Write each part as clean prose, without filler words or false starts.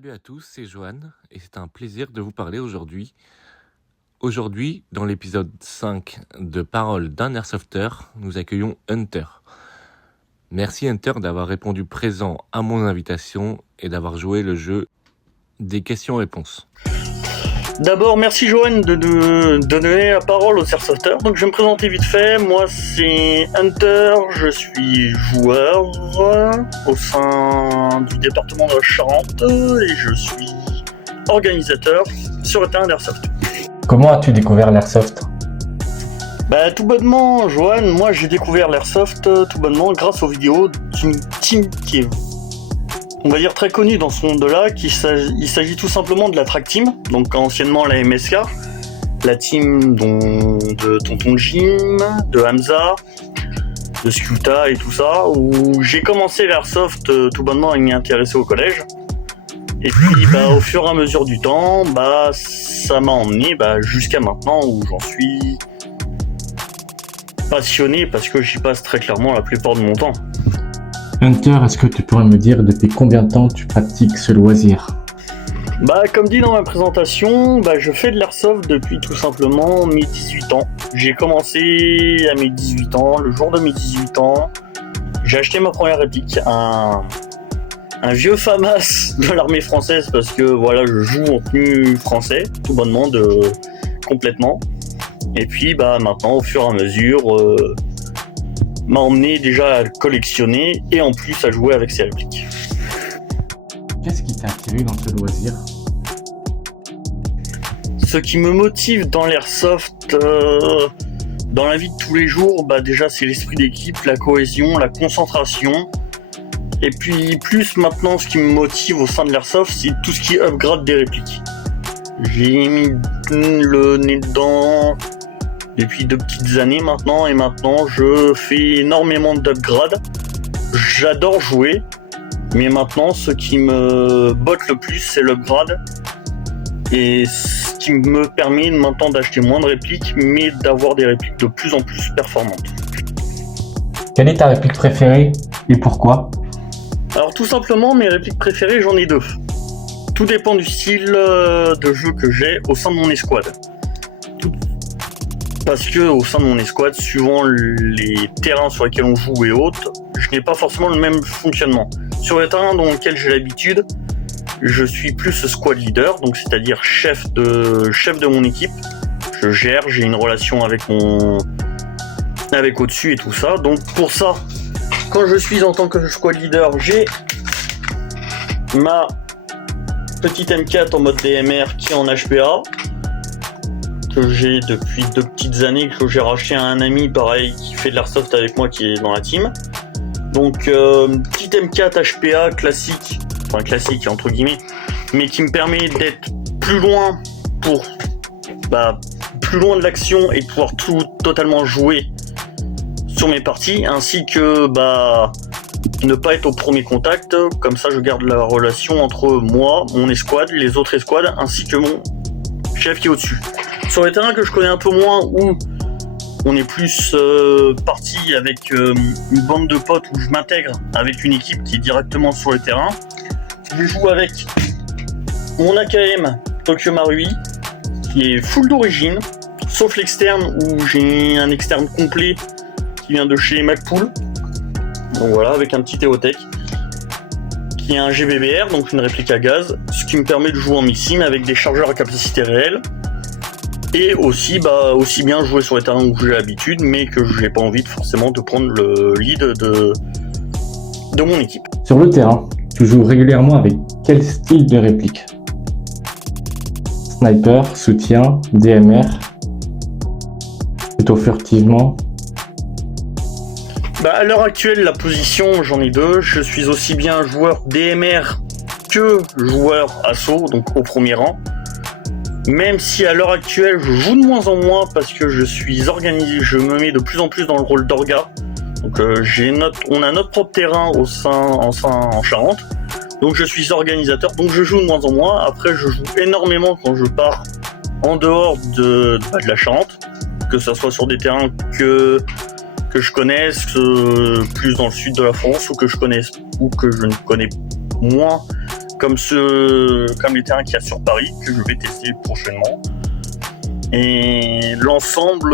Salut à tous, c'est Johan et c'est un plaisir de vous parler aujourd'hui. Aujourd'hui, dans l'épisode 5 de Paroles d'un Airsofter, nous accueillons Hunter. Merci Hunter d'avoir répondu présent à mon invitation et d'avoir joué le jeu des questions-réponses. D'abord, merci Johan de donner la parole aux Airsofter. Donc je vais me présenter vite fait. Moi c'est Hunter, je suis joueur au sein du département de la Charente et je suis organisateur sur le terrain d'Airsoft. Comment as-tu découvert l'Airsoft ? Tout bonnement, Johan, moi j'ai découvert l'Airsoft tout bonnement grâce aux vidéos d'une team qui est, on va dire, très connue dans ce monde-là. Il s'agit tout simplement de la Track Team, donc anciennement la MSK, la team de Tonton Jim, de Hamza, de Skuta et tout ça, où j'ai commencé l'Airsoft tout bonnement à m'y intéresser au collège. Et puis au fur et à mesure du temps, ça m'a emmené jusqu'à maintenant où j'en suis passionné parce que j'y passe très clairement la plupart de mon temps. Hunter, est-ce que tu pourrais me dire depuis combien de temps tu pratiques ce loisir ? Comme dit dans ma présentation, je fais de l'airsoft depuis tout simplement mes 18 ans. J'ai commencé à mes 18 ans, le jour de mes 18 ans, j'ai acheté ma première réplique, un vieux FAMAS de l'armée française parce que voilà, je joue en tenue français, tout bonnement, complètement. Et puis maintenant, au fur et à mesure, m'a emmené déjà à collectionner et en plus à jouer avec ses répliques. Qu'est-ce qui t'a attiré dans ce loisir ? Ce qui me motive dans l'airsoft, dans la vie de tous les jours, déjà c'est l'esprit d'équipe, la cohésion, la concentration. Et puis plus maintenant, ce qui me motive au sein de l'airsoft, c'est tout ce qui est upgrade des répliques. J'ai mis le nez dedans depuis 2 petites années maintenant, et maintenant je fais énormément d'upgrades. J'adore jouer, mais maintenant ce qui me botte le plus c'est l'upgrade, et ce qui me permet maintenant d'acheter moins de répliques, mais d'avoir des répliques de plus en plus performantes. Quelle est ta réplique préférée et pourquoi ? Alors tout simplement, mes répliques préférées, j'en ai 2. Tout dépend du style de jeu que j'ai au sein de mon escouade. Parce que au sein de mon escouade, suivant les terrains sur lesquels on joue et autres, je n'ai pas forcément le même fonctionnement. Sur les terrains dans lesquels j'ai l'habitude, je suis plus squad leader, donc c'est-à-dire chef de mon équipe. Je gère, j'ai une relation avec au-dessus et tout ça. Donc pour ça, quand je suis en tant que squad leader, j'ai ma petite M4 en mode DMR qui est en HPA, que j'ai depuis 2 petites années, que j'ai racheté à un ami pareil qui fait de l'airsoft avec moi qui est dans la team. Donc petite M4 HPA classique entre guillemets, mais qui me permet d'être plus loin plus loin de l'action et de pouvoir totalement jouer sur mes parties, ainsi que ne pas être au premier contact. Comme ça je garde la relation entre moi, mon escouade, les autres escouades, ainsi que mon chef qui est au-dessus. Sur les terrains que je connais un peu moins, où on est plus parti avec une bande de potes, où je m'intègre avec une équipe qui est directement sur le terrain, je joue avec mon AKM Tokyo Marui, qui est full d'origine, sauf l'externe où j'ai un externe complet qui vient de chez Macpool. Donc voilà, avec un petit Teotech, qui est un GBBR, donc une réplique à gaz, ce qui me permet de jouer en mixing avec des chargeurs à capacité réelle. Et aussi, aussi bien jouer sur les terrains où j'ai l'habitude, mais que je n'ai pas envie forcément de prendre le lead de mon équipe. Sur le terrain, tu joues régulièrement avec quel style de réplique ? Sniper, soutien, DMR ? Plutôt furtivement ? À l'heure actuelle, la position, j'en ai 2. Je suis aussi bien joueur DMR que joueur assaut, donc au premier rang. Même si à l'heure actuelle, je joue de moins en moins parce que je suis organisé, je me mets de plus en plus dans le rôle d'orga. Donc on a notre propre terrain en Charente. Donc je suis organisateur, donc je joue de moins en moins. Après, je joue énormément quand je pars en dehors de la Charente, que ce soit sur des terrains que je connaisse, plus dans le sud de la France, ou que je connaisse, ou que je ne connais moins, comme les terrains qu'il y a sur Paris, que je vais tester prochainement. Et l'ensemble,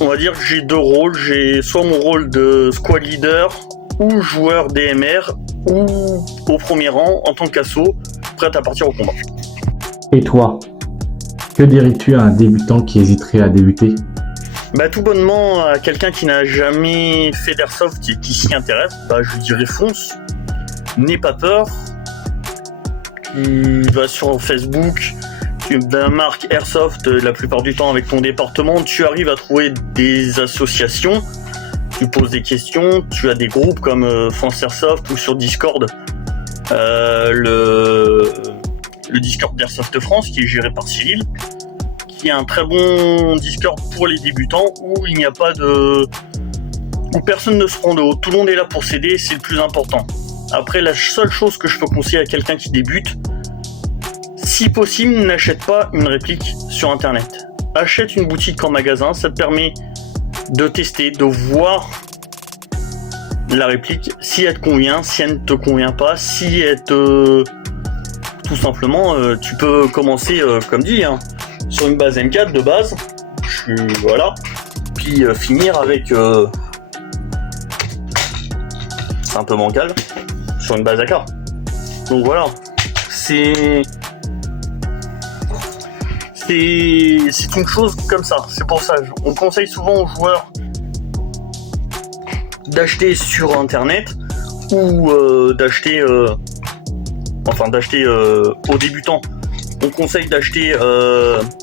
on va dire que j'ai 2 rôles. J'ai soit mon rôle de squad leader ou joueur DMR, ou au premier rang en tant qu'assaut, prêt à partir au combat. Et toi, que dirais-tu à un débutant qui hésiterait à débuter ? Tout bonnement, à quelqu'un qui n'a jamais fait d'airsoft et qui s'y intéresse, je lui dirais fonce, n'aie pas peur. Tu vas sur Facebook, tu marques Airsoft, la plupart du temps avec ton département, tu arrives à trouver des associations, tu poses des questions, tu as des groupes comme France Airsoft ou sur Discord, le Discord d'Airsoft France qui est géré par Cyril, qui est un très bon Discord pour les débutants où il n'y a pas où personne ne se prend de haut, tout le monde est là pour s'aider, c'est le plus important. Après, la seule chose que je peux conseiller à quelqu'un qui débute, si possible, n'achète pas une réplique sur internet. Achète une boutique en magasin, ça te permet de tester, de voir la réplique, si elle te convient, si elle ne te convient pas, si elle te... Tout simplement, tu peux commencer, comme dit, sur une base M4 de base, voilà, puis finir avec un peu bancal sur une base AK. Donc voilà, c'est une chose comme ça. C'est pour ça on conseille souvent aux joueurs d'acheter sur internet ou d'acheter aux débutants. On conseille d'acheter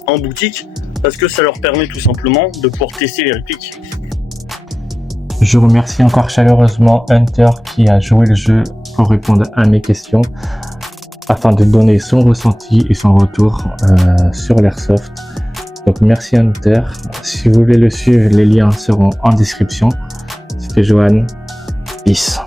en boutique parce que ça leur permet tout simplement de pouvoir tester les répliques. Je remercie encore chaleureusement Hunter qui a joué le jeu pour répondre à mes questions afin de donner son ressenti et son retour sur l'Airsoft. Donc merci Hunter. Si vous voulez le suivre, les liens seront en description. C'était Johan. Peace.